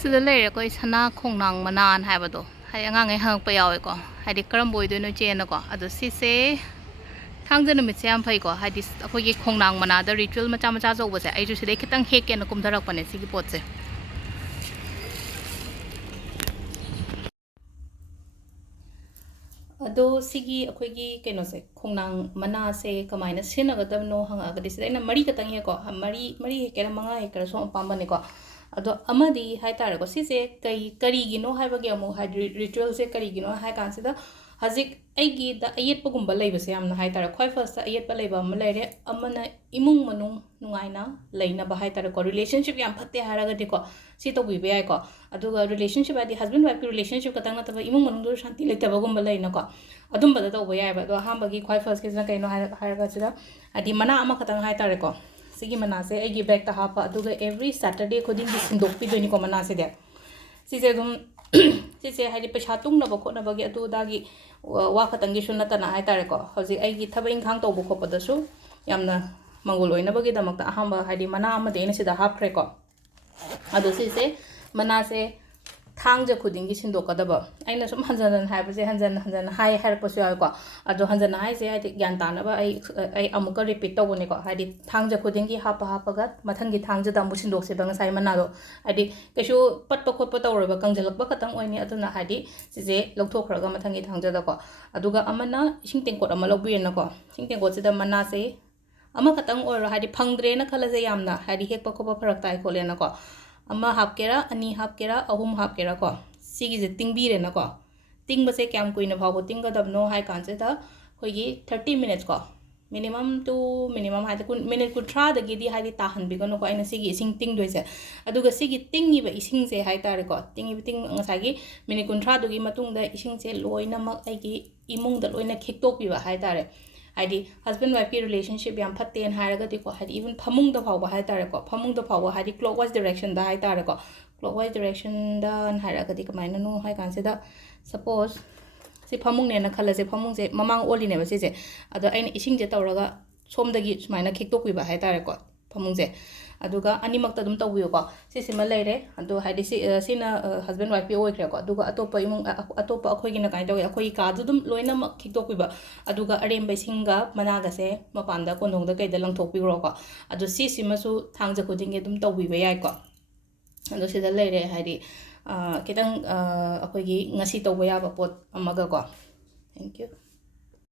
ꯁꯤꯗ ꯂꯩꯔꯦ ꯑꯩꯈꯣꯏ ꯁꯅꯥ ꯈꯣꯡꯅꯥꯡ ꯃꯅꯥꯟ ꯍꯥꯏꯕꯗꯣ ꯍꯥꯏꯗꯤ ꯑꯉꯥꯡꯉꯩ ꯍꯪꯉꯛꯄ ꯌꯥꯎꯋꯦꯀꯣ ꯍꯥꯏꯗꯤ ꯀꯔꯝꯕ ꯑꯣꯏꯗꯣꯏꯅꯣ ꯏꯆꯦꯅꯀꯣ ꯑꯗꯣ ꯁꯤꯁꯦ ꯊꯥꯡꯖ ꯅꯨꯃꯤꯠꯁꯦ ꯌꯥꯝ ꯐꯩꯀꯣ ꯍꯥꯏꯗꯤ ꯑꯩꯈꯣꯏꯒꯤ ꯈꯣꯡꯅꯥꯡ ꯃꯅꯥꯗ ꯔꯤꯆꯨꯋꯦꯜ ꯃꯆꯥ ꯃꯆꯥ ꯑꯆꯧꯕꯁꯦ ꯑꯩꯁꯨ ꯁꯤꯗꯩ ꯈꯤꯇꯪ ꯍꯦꯛꯀꯦꯅ ꯀꯨꯝꯊꯔꯛꯄꯅꯦ ꯁꯤꯒꯤ ꯄꯣꯠꯁꯦ ꯑꯗꯣ ꯁꯤꯒꯤ ꯑꯩꯈꯣꯏꯒꯤ ꯀꯩꯅꯣꯁꯦ ꯈꯣꯡꯅꯥꯡ ꯃꯅꯥꯁꯦ ꯀꯃꯥꯏꯅ ꯁꯤꯖꯤꯟꯅꯒꯗꯕꯅꯣ ꯍꯪꯉꯛꯑꯒꯗꯤ ꯁꯤꯗ ꯑꯩꯅ ꯃꯔꯤ ꯈꯛꯇꯪ ꯍꯦꯛꯀꯣ ꯃꯔꯤ ꯍꯦꯛꯀꯦꯔꯥ ꯃꯉꯥ ꯍꯦꯛꯀꯦꯔꯥ ꯁꯣꯝ ꯑꯄꯥꯝꯕꯅꯦꯀꯣ ꯑꯗꯣ ꯑꯃꯗꯤ ꯍꯥꯏꯇꯥꯔꯦꯀꯣ ꯁꯤꯁꯦ ꯀꯔꯤꯒꯤꯅꯣ ꯍꯥꯏꯕꯒꯤ ꯑꯃꯨꯛ ꯍꯥꯏꯗꯤ ꯔꯤꯆꯨꯋꯦꯜꯁꯦ ꯀꯔꯤꯒꯤꯅꯣ ꯍꯥꯏ ꯀꯥꯟꯁꯤꯗ ꯍꯧꯖꯤꯛ ꯑꯩꯒꯤꯗ ꯑꯌꯦꯠꯄꯒꯨꯝꯕ ꯂꯩꯕꯁꯦ ꯌꯥꯝꯅ ꯍꯥꯏꯇꯥꯔꯦ ꯈ꯭ꯋꯥꯏ ꯐꯥꯔꯁꯇ ꯑꯌꯦꯠꯄ ꯂꯩꯕ ꯑꯃ ꯂꯩꯔꯦ ꯑꯃꯅ ꯏꯃꯨꯡ ꯃꯅꯨꯡ ꯅꯨꯡꯉꯥꯏꯅ ꯂꯩꯅꯕ ꯍꯥꯏꯇꯥꯔꯦꯀꯣ ꯔꯤꯂꯦꯁꯟꯁꯤꯞ ꯌꯥꯝ ꯐꯠꯇꯦ ꯍꯥꯏꯔꯒꯗꯤꯀꯣ ꯁꯤ ꯇꯧꯕꯤꯕ ꯌꯥꯏꯀꯣ ꯑꯗꯨꯒ ꯔꯤꯂꯦꯁꯟꯁꯤꯞ ꯍꯥꯏꯗꯤ ꯍꯁꯕꯦꯟ ꯋꯥꯏꯐꯀꯤ ꯔꯤꯂꯦꯁꯟꯁꯤꯞ ꯈꯛꯇꯪ ꯅꯠꯇꯕ ꯏꯃꯨꯡ ꯃꯅꯨꯡꯗꯁꯨ ꯁꯥꯟꯇꯤ ꯂꯩꯇꯕꯒꯨꯝꯕ ꯂꯩꯅꯀꯣ ꯑꯗꯨꯝꯕꯗ ꯇꯧꯕ ꯌꯥꯏꯕ ꯑꯗꯣ ꯑꯍꯥꯟꯕꯒꯤ ꯈ꯭ꯋꯥꯏ ꯐꯥꯔꯁꯀꯤꯁꯤꯅ ꯀꯩꯅꯣ ꯍꯥꯏꯔꯒꯁꯤꯗ ꯍꯥꯏꯗꯤ ꯃꯅꯥ ꯑꯃꯈꯛꯇꯪ ꯍꯥꯏꯇꯥꯔꯦꯀꯣ ꯁꯤꯒꯤ ꯃꯅꯥꯁꯦ ꯑꯩꯒꯤ ꯕꯦꯛꯇ ꯍꯥꯞꯄ ꯑꯗꯨꯒ ꯑꯦꯕ꯭ꯔꯤ ꯁꯦꯇꯔꯗꯦ ꯈꯨꯗꯤꯡꯒꯤ ꯁꯤꯟꯗꯣꯛꯄꯤꯗꯣꯏꯅꯤꯀꯣ ꯃꯅꯥꯁꯤꯗꯤ ꯁꯤꯁꯦ ꯑꯗꯨꯝ ꯁꯤꯁꯦ ꯍꯥꯏꯗꯤ ꯄꯩꯁꯥ ꯇꯨꯡꯅꯕ ꯈꯣꯠꯅꯕꯒꯤ ꯑꯗꯨ ꯑꯗꯥꯒꯤ ꯋꯥ ꯈꯛꯇꯪꯒꯤꯁꯨ ꯅꯠꯇꯅ ꯍꯥꯏꯇꯥꯔꯦꯀꯣ ꯍꯧꯖꯤꯛ ꯑꯩꯒꯤ ꯊꯕꯛ ꯏꯪꯈꯥꯡ ꯇꯧꯕ ꯈꯣꯠꯄꯗꯁꯨ ꯌꯥꯝꯅ ꯃꯪꯒꯣꯜ ꯑꯣꯏꯅꯕꯒꯤꯗꯃꯛꯇ ꯑꯍꯥꯟꯕ ꯍꯥꯏꯗꯤ ꯃꯅꯥ ꯑꯃꯗꯤ ꯑꯩꯅ ꯁꯤꯗ ꯍꯥꯞꯈ꯭ꯔꯦꯀꯣ ꯑꯗꯣ ꯁꯤꯁꯦ ꯃꯅꯥꯁꯦ ꯊꯥꯡꯖ ꯈꯨꯗꯤꯡꯒꯤ ꯁꯤꯟꯗꯣꯛꯀꯗꯕ ꯑꯩꯅ ꯁꯨꯝ ꯍꯟꯖꯟ ꯍꯟꯖꯟ ꯍꯥꯏꯕꯁꯦ ꯍꯟꯖꯟ ꯍꯥꯏꯔꯛꯄꯁꯨ ꯌꯥꯎꯋꯦꯀꯣ ꯑꯗꯣ ꯍꯟꯖꯟꯅ ꯍꯥꯏꯁꯦ ꯍꯥꯏꯗꯤ ꯒ꯭ꯌꯥꯟ ꯇꯥꯅꯕ ꯑꯩ ꯑꯃꯨꯛꯀ ꯔꯤꯄꯤꯠ ꯇꯧꯕꯅꯦꯀꯣ ꯍꯥꯏꯗꯤ ꯊꯥꯡꯖ ꯈꯨꯗꯤꯡꯒꯤ ꯍꯥꯞꯄꯒ ꯃꯊꯪꯒꯤ ꯊꯥꯡꯖꯗ ꯑꯃꯨꯛ ꯁꯤꯟꯗꯣꯛꯁꯦꯕ ꯉꯁꯥꯏ ꯃꯅꯥꯗꯣ ꯍꯥꯏꯗꯤ ꯀꯩꯁꯨ ꯄꯠꯄ ꯈꯣꯠꯄ ꯇꯧꯔꯣꯏꯕ ꯀꯪꯁꯤꯜꯂꯛꯄ ꯈꯛꯇꯪ ꯑꯣꯏꯅꯤ ꯑꯗꯨꯅ ꯍꯥꯏꯗꯤ ꯁꯤꯁꯦ ꯂꯧꯊꯣꯛꯈ꯭ꯔꯒ ꯃꯊꯪꯒꯤ ꯊꯥꯡꯖꯗꯀꯣ ꯑꯗꯨꯒ ꯑꯃꯅ ꯏꯁꯤꯡ ꯇꯦꯡꯀꯣꯠ ꯑꯃ ꯂꯧꯕꯤꯔꯦꯅꯀꯣ ꯏꯁꯤꯡ ꯇꯦꯡꯀꯣꯠꯁꯤꯗ ꯃꯅꯥꯁꯦ ꯑꯃꯈꯛꯇꯪ ꯑꯣꯏꯔꯣ ꯍꯥꯏꯗꯤ ꯐꯪꯗ꯭ꯔꯦꯅ ꯈꯜꯂꯁꯦ ꯌꯥꯝꯅ ꯍꯥꯏꯗꯤ ꯍꯦꯛꯄ ꯈꯣꯠꯄ ꯐꯔꯛ ꯇꯥꯏ ꯈꯣꯠꯂꯦꯅꯀꯣ ꯑꯃ ꯍꯥꯞꯀꯦꯔꯥ ꯑꯅꯤ ꯍꯥꯞꯀꯦꯔꯥ ꯑꯍꯨꯝ ꯍꯥꯞꯀꯦꯔꯥꯀꯣ ꯁꯤꯒꯤꯁꯦ ꯇꯤꯡꯕꯤꯔꯦꯅꯀꯣ ꯇꯤꯡꯕꯁꯦ ꯀꯌꯥꯝ ꯀꯨꯏꯅ ꯐꯥꯎꯕ ꯇꯤꯡꯒꯗꯕꯅꯣ ꯍꯥꯏ ꯀꯥꯟꯁꯤꯗ ꯑꯩꯈꯣꯏꯒꯤ 30 minutes ꯀꯣ ꯃꯤꯅꯤꯃꯝ ꯇꯨ ꯃꯤꯅꯤꯃꯝ ꯍꯥꯏꯗꯤ ꯃꯤꯅꯤꯠ 30ꯗꯒꯤꯗꯤ ꯍꯥꯏꯗꯤ ꯇꯥꯍꯟꯕꯤꯒꯅꯨꯀꯣ ꯑꯩꯅ ꯁꯤꯒꯤ ꯏꯁꯤꯡ ꯇꯤꯡꯗꯣꯏꯁꯦ ꯑꯗꯨꯒ ꯁꯤꯒꯤ ꯇꯤꯡꯉꯤꯕ ꯏꯁꯤꯡꯁꯦ ꯍꯥꯏꯇꯥꯔꯦꯀꯣ ꯉꯁꯥꯏꯒꯤ ꯃꯤꯅꯤꯠ 30ꯗꯨꯒꯤ ꯃꯇꯨꯡꯗ ꯏꯁꯤꯡꯁꯦ ꯂꯣꯏꯅꯃꯛ ꯑꯩꯒꯤ ꯏꯃꯨꯡꯗ ꯂꯣꯏꯅ ꯈꯤꯛꯇꯣꯛꯄꯤꯕ ꯍꯥꯏꯇꯥꯔꯦ ꯍꯥꯏꯗꯤ ꯍꯁꯕꯦꯟ ꯋꯥꯏꯐꯀꯤ ꯔꯤꯂꯦꯁꯟꯁꯤꯞ ꯌꯥꯝ ꯐꯠꯇꯦꯅ ꯍꯥꯏꯔꯒꯗꯤꯀꯣ ꯍꯥꯏꯗꯤ ꯏꯚꯟ ꯐꯃꯨꯡꯗ ꯐꯥꯎꯕ ꯍꯥꯏꯇꯥꯔꯦꯀꯣ ꯐꯃꯨꯡꯗ ꯐꯥꯎꯕ ꯍꯥꯏꯗꯤ ꯀ꯭ꯂꯣꯛꯋꯥꯏꯁ ꯗꯤꯔꯦꯛꯁꯟꯗ ꯍꯥꯏꯇꯥꯔꯦꯀꯣ ꯀ꯭ꯂꯣꯛꯋꯥꯏꯁ ꯗꯤꯔꯦꯛꯁꯟꯗ ꯍꯥꯏꯔꯒꯗꯤ ꯀꯃꯥꯏꯅꯅꯣ ꯍꯥꯏ ꯀꯥꯟꯁꯤꯗ ꯁꯄꯣꯁ ꯁꯤ ꯐꯃꯨꯡꯅꯦꯅ ꯈꯜꯂꯁꯦ ꯐꯃꯨꯡꯁꯦ ꯃꯃꯥꯡ ꯑꯣꯜꯂꯤꯅꯦꯕ ꯁꯤꯁꯦ ꯑꯗꯣ ꯑꯩꯅ ꯏꯁꯤꯡꯁꯦ ꯇꯧꯔꯒ ꯁꯣꯝꯗꯒꯤ ꯁꯨꯃꯥꯏꯅ ꯈꯤꯛꯇꯣꯛꯄꯤꯕ ꯍꯥꯏꯇꯥꯔꯦꯀꯣ ꯐꯃꯨꯡꯁꯦ ꯑꯗꯨꯒ ꯑꯅꯤꯃꯛꯇ ꯑꯗꯨꯝ ꯇꯧꯕꯤꯌꯨꯀꯣ ꯁꯤꯁꯤꯃ ꯂꯩꯔꯦ ꯑꯗꯣ ꯍꯥꯏꯗꯤ ꯁꯤꯅ ꯍꯁꯕꯦꯟ ꯋꯥꯏꯐꯀꯤ ꯑꯣꯏꯈ꯭ꯔꯦꯀꯣ ꯑꯗꯨꯒ ꯑꯇꯣꯞꯄ ꯏꯃꯨꯡ ꯑꯇꯣꯞꯄ ꯑꯩꯈꯣꯏꯒꯤꯅ ꯀꯃꯥꯏꯅ ꯇꯧꯋꯤ ꯑꯩꯈꯣꯏꯒꯤ ꯀꯥꯗꯨ ꯑꯗꯨꯝ ꯂꯣꯏꯅꯃꯛ ꯈꯤꯛꯇꯣꯛꯄꯤꯕ ꯑꯗꯨꯒ ꯑꯔꯦꯝꯕ ꯏꯁꯤꯡꯒ ꯃꯅꯥꯒꯁꯦ ꯃꯄꯥꯟꯗ ꯀꯣꯟꯊꯣꯡꯗ ꯀꯩꯗ ꯂꯪꯊꯣꯛꯄꯤꯈ꯭ꯔꯣꯀꯣ ꯑꯗꯣ ꯁꯤꯁꯤꯃꯁꯨ ꯊꯥꯡꯖ ꯈꯨꯗꯤꯡꯒꯤ ꯑꯗꯨꯝ ꯇꯧꯕꯤꯕ ꯌꯥꯏꯀꯣ ꯑꯗꯣ ꯁꯤꯗ ꯂꯩꯔꯦ ꯍꯥꯏꯗꯤ ꯈꯤꯇꯪ ꯑꯩꯈꯣꯏꯒꯤ ꯉꯁꯤ ꯇꯧꯕ ꯌꯥꯕ ꯄꯣꯠ ꯑꯃꯒꯀꯣ ꯊꯦꯡꯛ ꯌꯨ